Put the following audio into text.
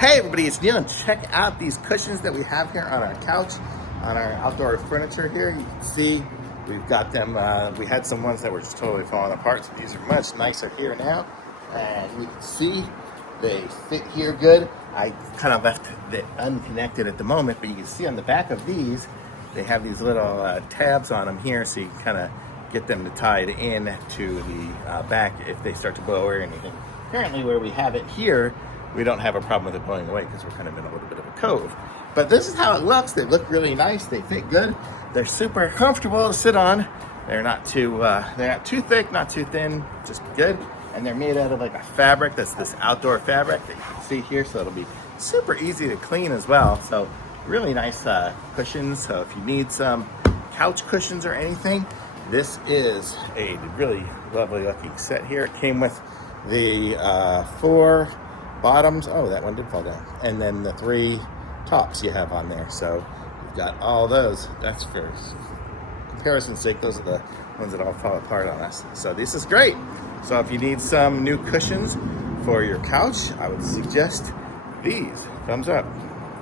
Hey everybody, it's Neil, and check out these cushions that we have here on our couch, on our outdoor furniture here. You can see we've got them, we had some ones that were just totally falling apart, so these are much nicer here now. And you can see they fit here good. I kind of left it unconnected at the moment, but you can see on the back of these, they have these little tabs on them here, so you can kind of get them tied in to the back if they start to blow or anything. Currently where we have it here, we don't have a problem with it blowing away because we're kind of in a little bit of a cove. But this is how it looks. They look really nice. They fit good. They're super comfortable to sit on. They're not too thick, not too thin, just good. And they're made out of like a fabric that's this outdoor fabric that you can see here. So it'll be super easy to clean as well. So really nice cushions. So if you need some couch cushions or anything, this is a really lovely looking set here. It came with the 4 bottoms. Oh, that one did fall down. And then the 3 tops you have on there. So you've got all those. That's for comparison's sake. Those are the ones that all fall apart on us. So this is great. So if you need some new cushions for your couch, I would suggest these. Thumbs up.